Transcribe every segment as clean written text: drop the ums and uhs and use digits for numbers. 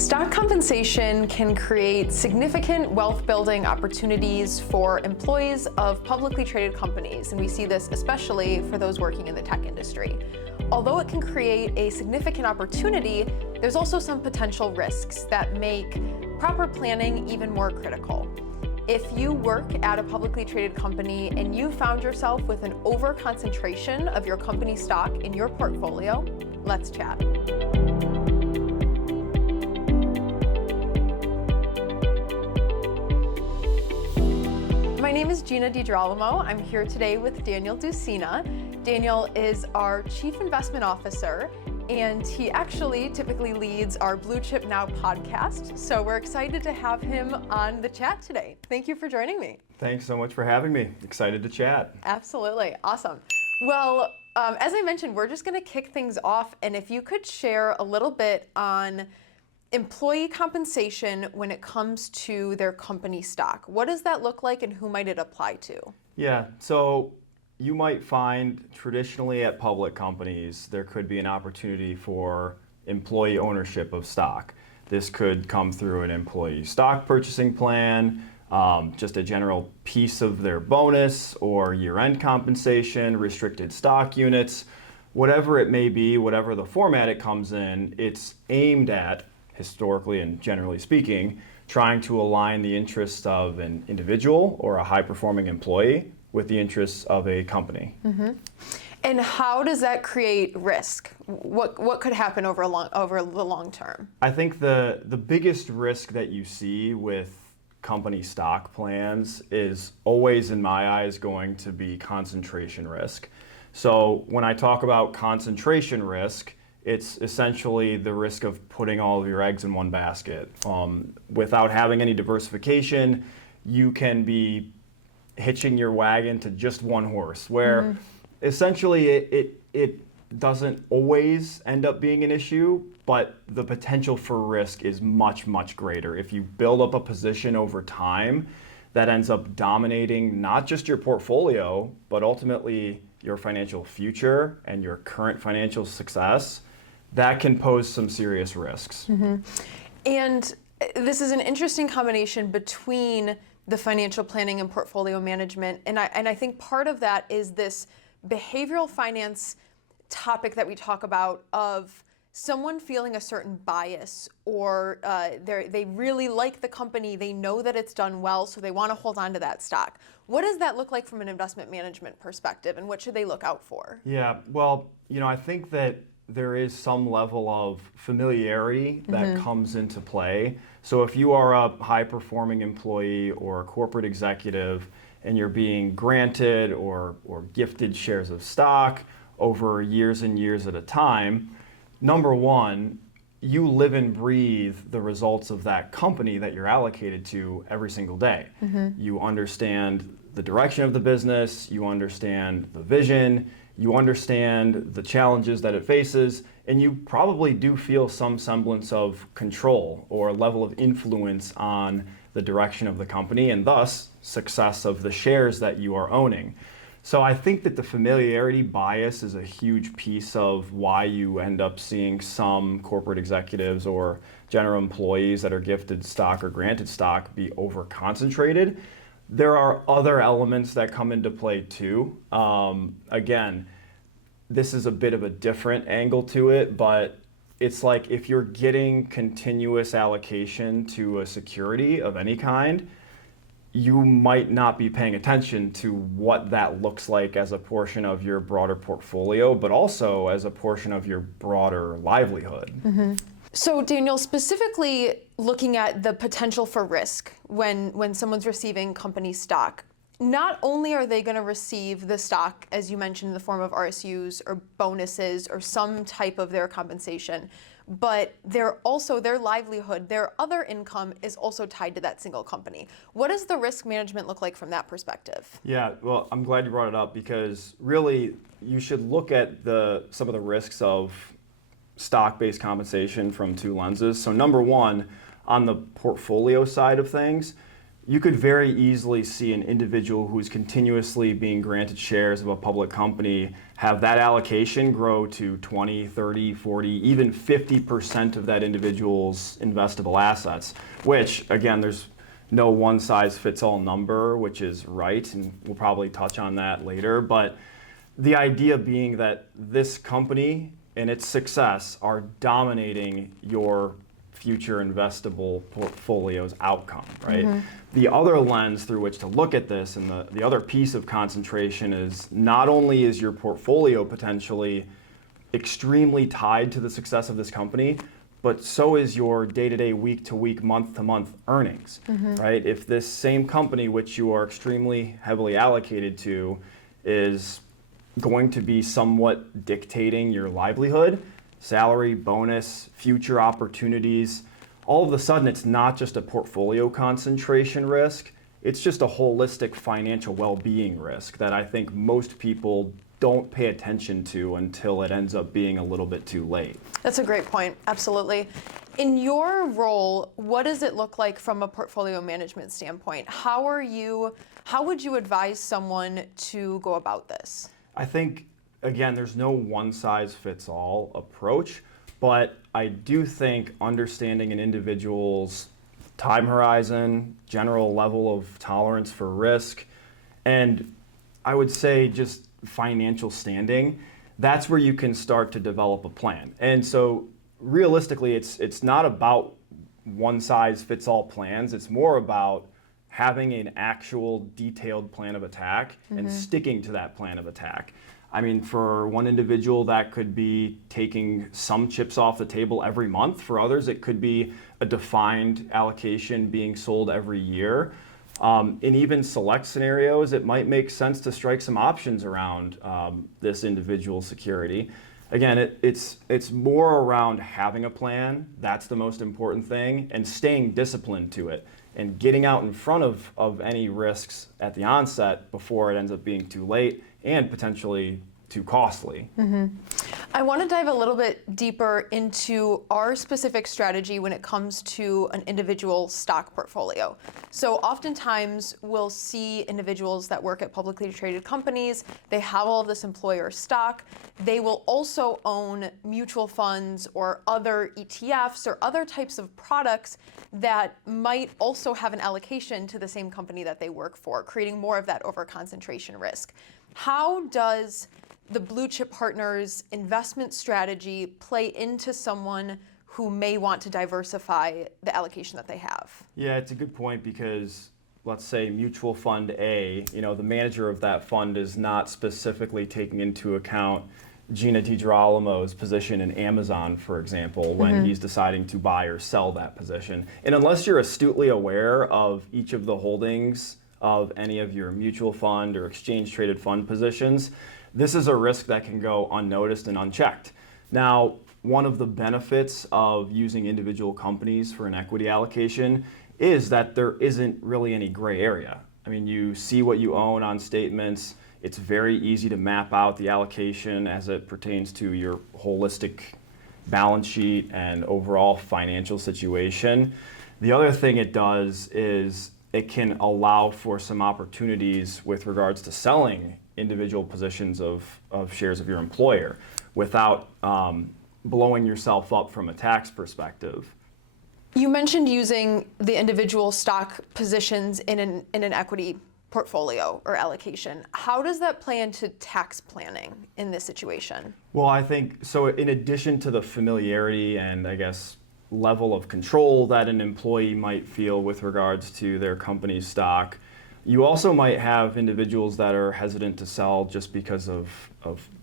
Stock compensation can create significant wealth building opportunities for employees of publicly traded companies, and we see this especially for those working in the tech industry. Although it can create a significant opportunity, there's also some potential risks that make proper planning even more critical. If you work at a publicly traded company and you found yourself with an over-concentration of your company stock in your portfolio, let's chat. My name is Gina DiGirolamo. I'm here today with Daniel Dusina. Daniel is our Chief Investment Officer, and he actually typically leads our Blue Chip Now podcast. So we're excited to have him on the chat today. Thank you for joining me. Thanks so much for having me. Excited to chat. Absolutely. Awesome. Well, as I mentioned, we're just going to kick things off. And if you could share a little bit on employee compensation when it comes to their company stock. What does that look like and who might it apply to? Yeah, so you might find traditionally at public companies, there could be an opportunity for employee ownership of stock. This could come through an employee stock purchasing plan, just a general piece of their bonus or year-end compensation, restricted stock units, whatever it may be, whatever the format it comes in, it's aimed at, historically and generally speaking, trying to align the interests of an individual or a high-performing employee with the interests of a company. Mm-hmm. And how does that create risk? What could happen over the long term? I think the biggest risk that you see with company stock plans is always, in my eyes, going to be concentration risk. So when I talk about concentration risk, it's essentially the risk of putting all of your eggs in one basket. Without having any diversification, you can be hitching your wagon to just one horse, where essentially it doesn't always end up being an issue, but the potential for risk is much, much greater. If you build up a position over time that ends up dominating not just your portfolio, but ultimately your financial future and your current financial success, that can pose some serious risks. Mm-hmm. And this is an interesting combination between the financial planning and portfolio management. And I think part of that is this behavioral finance topic that we talk about of someone feeling a certain bias, or they really like the company, they know that it's done well, so they want to hold on to that stock. What does that look like from an investment management perspective, and what should they look out for? Yeah, well, I think that there is some level of familiarity that comes into play. So if you are a high-performing employee or a corporate executive and you're being granted or gifted shares of stock over years and years at a time, number one, you live and breathe the results of that company that you're allocated to every single day. You understand the direction of the business, you understand the vision, you understand the challenges that it faces, and you probably do feel some semblance of control or level of influence on the direction of the company and thus success of the shares that you are owning. So I think that the familiarity bias is a huge piece of why you end up seeing some corporate executives or general employees that are gifted stock or granted stock be over-concentrated. There are other elements that come into play too. Again, this is a bit of a different angle to it, but it's like if you're getting continuous allocation to a security of any kind, you might not be paying attention to what that looks like as a portion of your broader portfolio, but also as a portion of your broader livelihood. So Daniel, specifically looking at the potential for risk when someone's receiving company stock, not only are they going to receive the stock, as you mentioned, in the form of RSUs or bonuses or some type of their compensation, but they're also, their livelihood, their other income is also tied to that single company. What does the risk management look like from that perspective? Yeah, well, I'm glad you brought it up because really you should look at some of the risks of stock-based compensation from two lenses. So number one, on the portfolio side of things, you could very easily see an individual who's continuously being granted shares of a public company have that allocation grow to 20, 30, 40, even 50% of that individual's investable assets, which, again, there's no one-size-fits-all number, which is right, and we'll probably touch on that later. But the idea being that this company and its success are dominating your future investable portfolio's outcome, right? The other lens through which to look at this, and the other piece of concentration, is not only is your portfolio potentially extremely tied to the success of this company, but so is your day-to-day, week-to-week, month-to-month earnings, right? If this same company, which you are extremely heavily allocated to, is going to be somewhat dictating your livelihood, salary, bonus, future opportunities, all of a sudden it's not just a portfolio concentration risk, it's just a holistic financial well-being risk that I think most people don't pay attention to until it ends up being a little bit too late. That's a great point, absolutely. In your role, what does it look like from a portfolio management standpoint? How would you advise someone to go about this? I think, again, there's no one-size-fits-all approach, but I do think understanding an individual's time horizon, general level of tolerance for risk, and I would say just financial standing, that's where you can start to develop a plan. And so realistically, it's not about one-size-fits-all plans. It's more about having an actual detailed plan of attack and sticking to that plan of attack. I mean, for one individual, that could be taking some chips off the table every month. For others, it could be a defined allocation being sold every year. In even select scenarios, it might make sense to strike some options around this individual security. Again, it's more around having a plan. That's the most important thing, and staying disciplined to it and getting out in front of any risks at the onset before it ends up being too late and potentially too costly. I want to dive a little bit deeper into our specific strategy when it comes to an individual stock portfolio. So oftentimes we'll see individuals that work at publicly traded companies, they have all of this employer stock, they will also own mutual funds or other ETFs or other types of products that might also have an allocation to the same company that they work for, creating more of that overconcentration risk. How does the Blue Chip Partners investment strategy play into someone who may want to diversify the allocation that they have? Yeah, it's a good point because let's say mutual fund A, the manager of that fund is not specifically taking into account Gina DiGirolamo's position in Amazon, for example, when he's deciding to buy or sell that position. And unless you're astutely aware of each of the holdings of any of your mutual fund or exchange traded fund positions, this is a risk that can go unnoticed and unchecked. Now, one of the benefits of using individual companies for an equity allocation is that there isn't really any gray area. I mean, you see what you own on statements. It's very easy to map out the allocation as it pertains to your holistic balance sheet and overall financial situation. The other thing it does is it can allow for some opportunities with regards to selling individual positions of shares of your employer without blowing yourself up from a tax perspective. You mentioned using the individual stock positions in an equity portfolio or allocation. How does that play into tax planning in this situation? Well, I think so. In addition to the familiarity and I guess level of control that an employee might feel with regards to their company's stock, you also might have individuals that are hesitant to sell just because of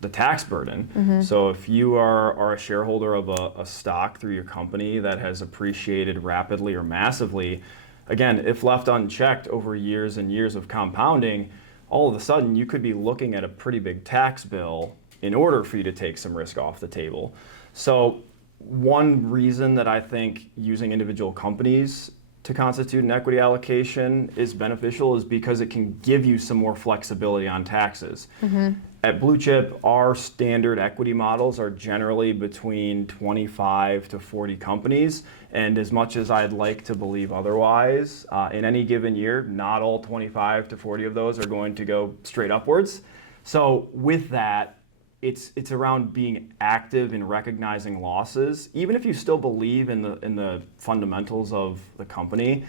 the tax burden. So if you are a shareholder of a stock through your company that has appreciated rapidly or massively, again, if left unchecked over years and years of compounding, all of a sudden you could be looking at a pretty big tax bill in order for you to take some risk off the table. So one reason that I think using individual companies to constitute an equity allocation is beneficial is because it can give you some more flexibility on taxes. At Blue Chip, our standard equity models are generally between 25 to 40 companies. And as much as I'd like to believe otherwise, in any given year, not all 25 to 40 of those are going to go straight upwards. So with that, it's around being active in recognizing losses, even if you still believe in the fundamentals of the company.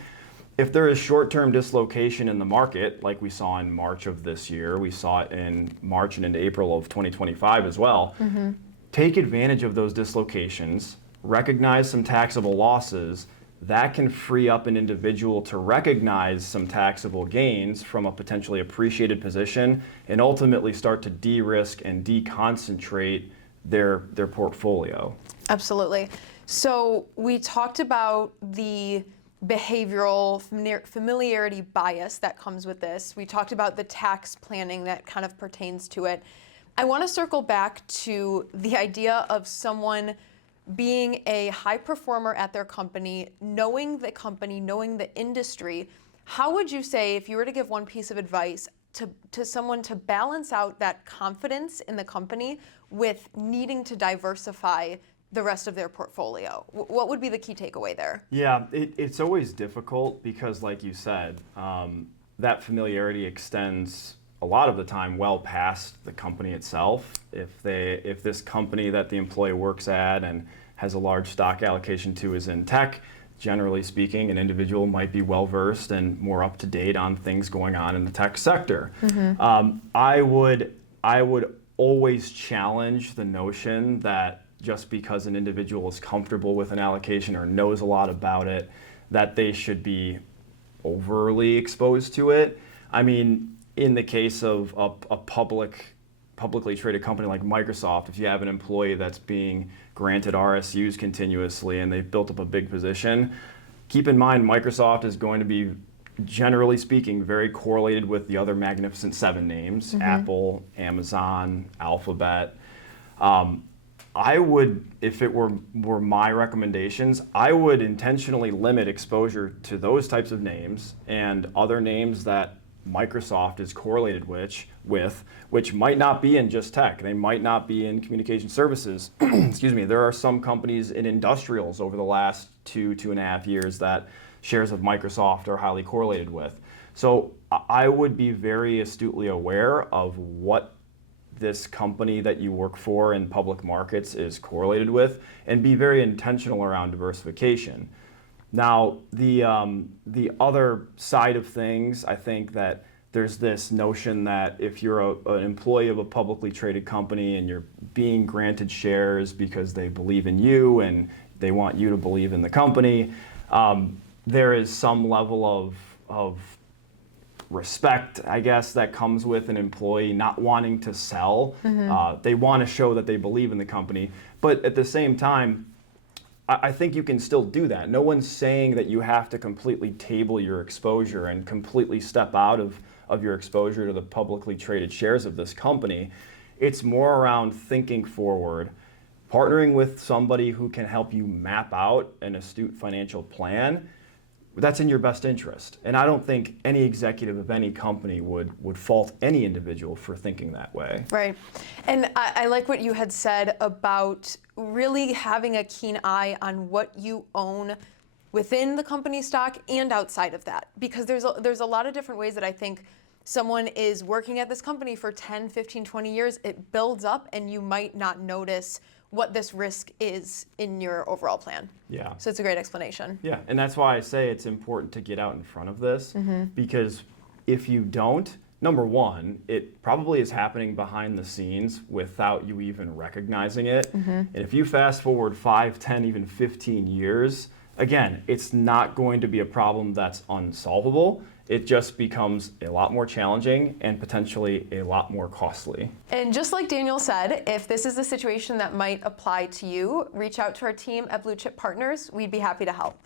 If there is short-term dislocation in the market, like we saw in March of this year, we saw it in March and into April of 2025 as well, take advantage of those dislocations, recognize some taxable losses. That can free up an individual to recognize some taxable gains from a potentially appreciated position and ultimately start to de-risk and deconcentrate their portfolio. Absolutely. So we talked about the behavioral familiarity bias that comes with this. We talked about the tax planning that kind of pertains to it. I want to circle back to the idea of someone being a high performer at their company, knowing the industry. How would you say, if you were to give one piece of advice to someone to balance out that confidence in the company with needing to diversify the rest of their portfolio? What would be the key takeaway there? Yeah, it's always difficult because, like you said, that familiarity extends a lot of the time well past the company itself. If this company that the employee works at and has a large stock allocation to is in tech, generally speaking, an individual might be well versed and more up to date on things going on in the tech sector. I would always challenge the notion that just because an individual is comfortable with an allocation or knows a lot about it, that they should be overly exposed to it. I mean, in the case of a publicly traded company like Microsoft, if you have an employee that's being granted RSUs continuously and they've built up a big position, keep in mind Microsoft is going to be, generally speaking, very correlated with the other Magnificent Seven names, Apple, Amazon, Alphabet. I would, if it were my recommendations, I would intentionally limit exposure to those types of names and other names that Microsoft is correlated with, which might not be in just tech. They might not be in communication services. Excuse me. There are some companies in industrials over the last 2.5 years that shares of Microsoft are highly correlated with. So I would be very astutely aware of what this company that you work for in public markets is correlated with, and be very intentional around diversification. Now, the other side of things, I think that there's this notion that if you're an employee of a publicly traded company and you're being granted shares because they believe in you and they want you to believe in the company, there is some level of respect, I guess, that comes with an employee not wanting to sell. They want to show that they believe in the company. But at the same time, I think you can still do that. No one's saying that you have to completely table your exposure and completely step out of your exposure to the publicly traded shares of this company. It's more around thinking forward, partnering with somebody who can help you map out an astute financial plan. That's in your best interest. And I don't think any executive of any company would fault any individual for thinking that way. Right. And I like what you had said about really having a keen eye on what you own within the company stock and outside of that. Because there's a lot of different ways that I think someone is working at this company for 10, 15, 20 years, it builds up and you might not notice what this risk is in your overall plan. Yeah. So it's a great explanation. Yeah, and that's why I say it's important to get out in front of this, because if you don't, number one, it probably is happening behind the scenes without you even recognizing it. And if you fast forward 5, 10, even 15 years, again, it's not going to be a problem that's unsolvable. It just becomes a lot more challenging and potentially a lot more costly. And just like Daniel said, if this is a situation that might apply to you, reach out to our team at Blue Chip Partners. We'd be happy to help.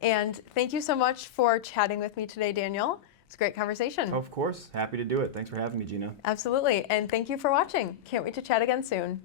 And thank you so much for chatting with me today, Daniel. It's a great conversation. Of course, happy to do it. Thanks for having me, Gina. Absolutely. And thank you for watching. Can't wait to chat again soon.